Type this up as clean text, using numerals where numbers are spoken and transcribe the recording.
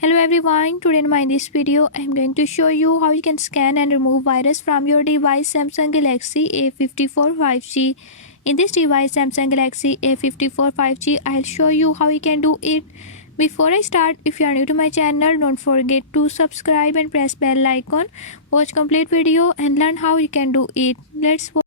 Hello everyone, today in this video I am going to show you how you can scan and remove virus from your device Samsung Galaxy A54 5G. In this device Samsung Galaxy A54 5G, I'll show you how you can do it. Before I start, if you are new to my channel, don't forget to subscribe and press bell icon. Watch complete video and learn how you can do it. Let's watch.